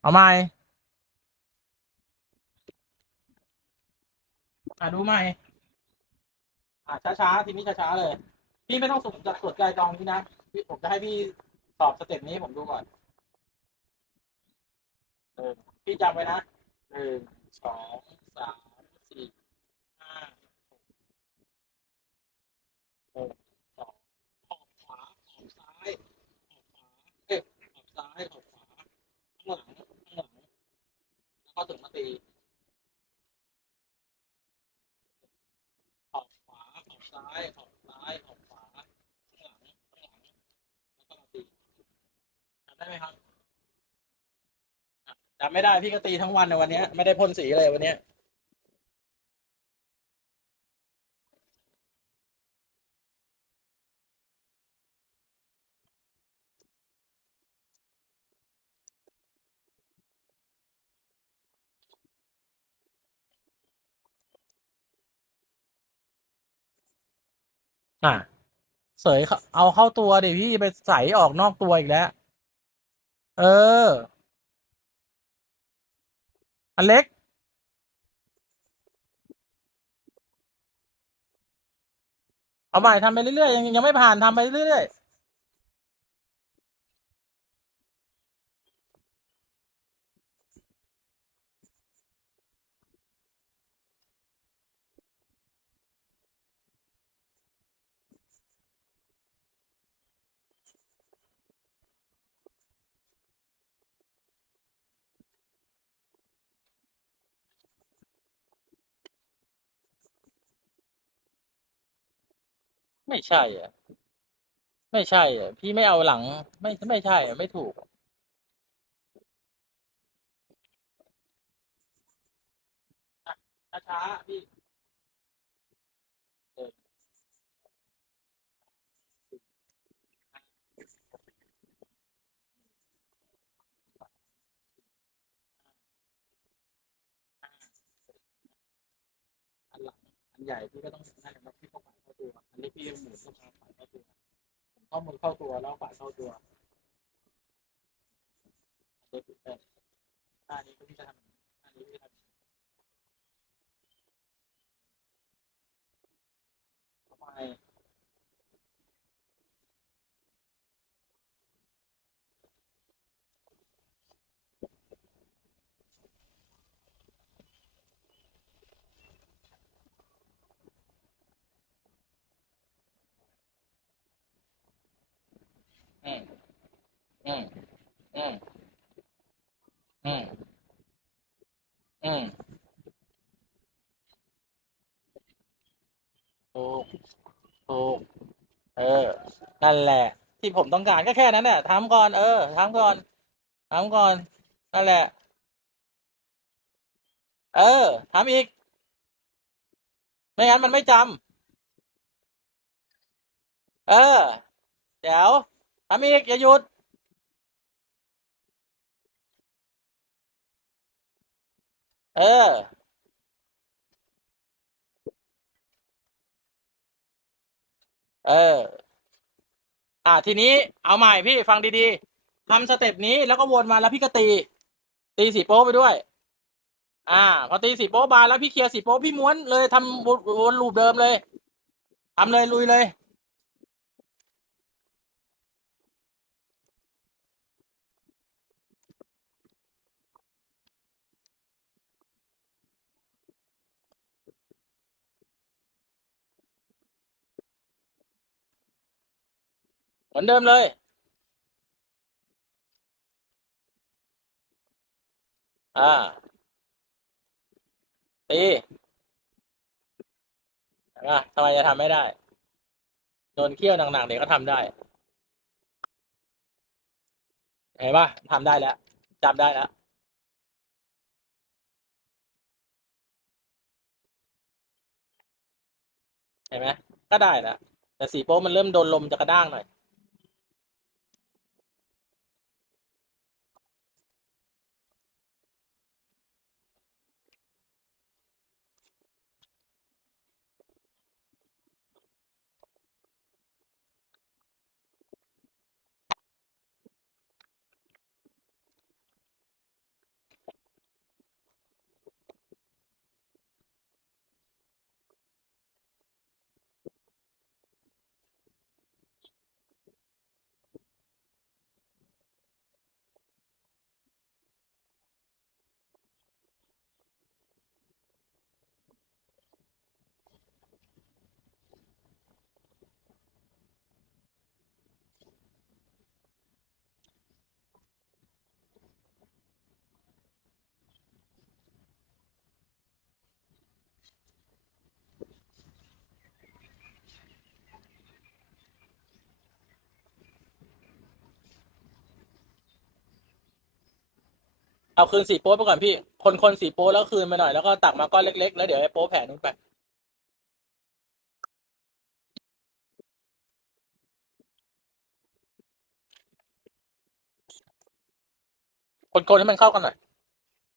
เอาใหม่อะดูใหม่ อะช้าๆ ทีนี้ช้าๆ เลย พี่ไม่ต้องสุ่มจากตรวจใจตองนี้นะ พี่ผมจะให้พี่สอบสเต็ปนี้ผมดูก่อนเออพี่จำไว้นะหนึ่งสองสามสี่ห้าหกสองขอบขวาขอบซ้ายขอบขวาเอ๊ะขอบซ้ายขอบขวาข้างหลังข้างหลังแล้วก็ถึงมาตีขอบขวาขอบ ซ้ายออกซ้ายขอกขวาข้างหลังข้างหลังแล้วก็มาตีจำได้ไหมครับอะจำไม่ได้พี่ก็ตีทั้งวันในวันเนี้ยไม่ได้พ่นสีเลยวันเนี้ย อะ เสยเขาเอาเข้าตัวดิพี่ไปใส่ออกนอกตัวอีกแล้ว เออ อันเล็ก เอาใหม่ทำไปเรื่อยๆยังยังไม่ผ่านทำไปเรื่อยๆ ไม่ใช่อะ ไม่ใช่อะ พี่ไม่เอาหลัง ไม่ไม่ใช่อะ ไม่ถูก ช้าๆพี่เอออันหลังอันใหญ่พี่ก็ต้องนั่นแหละครับพี่เข้า ตัว อันนี้พี่หมุนเข้ามาฝ่ายเข้าตัวผมเข้ามือเข้าตัวแล้วฝ่ายเข้าตัวเด็กเออท่านี้ก็พี่จะทำงางนี้ท่านี้พี่จะทำอทำไม อืม อืมอืมอืมอืมถูกถูกเออ นั่นแหละ ที่ผมต้องการก็แค่นั้นแหละทำก่อน เออทำก่อนทำก่อน นั่นแหละ เออทำอีก ไม่งั้นมันไม่จำเออเดี๋ยวทำอีกอย่าหยุด เออ เออ อ่าทีนี้เอาใหม่พี่ฟังดีๆทำสเต็ปนี้แล้วก็วนมาแล้วพี่ก็ตี ตีสีโป๊ไปด้วย อ่า พอตีสีโป๊บานแล้วพี่เคลียร์สีโป๊พี่ม้วนเลยทำวนวนลูปเดิมเลยทำเลยลุยเลย เหมือนเดิมเลย อ่า ตีนะทำไมจะทำไม่ได้ โดนเคี่ยวหนักๆเดี๋ยวก็ทำได้ เห็นปะทำได้แล้วจำได้แล้วเห็นไหมก็ได้แล้วแต่สีโป๊มันเริ่มโดนลมจะกระด้างหน่อย เอาคืนสีโป๊ไปก่อนพี่ คนคนสีโป๊แล้วคืนไปหน่อยแล้วก็ตักมาก้อนเล็กๆ แล้วเดี๋ยวไอ้โป๊แผ่นู้นไปคนๆให้มันเข้ากันหน่อย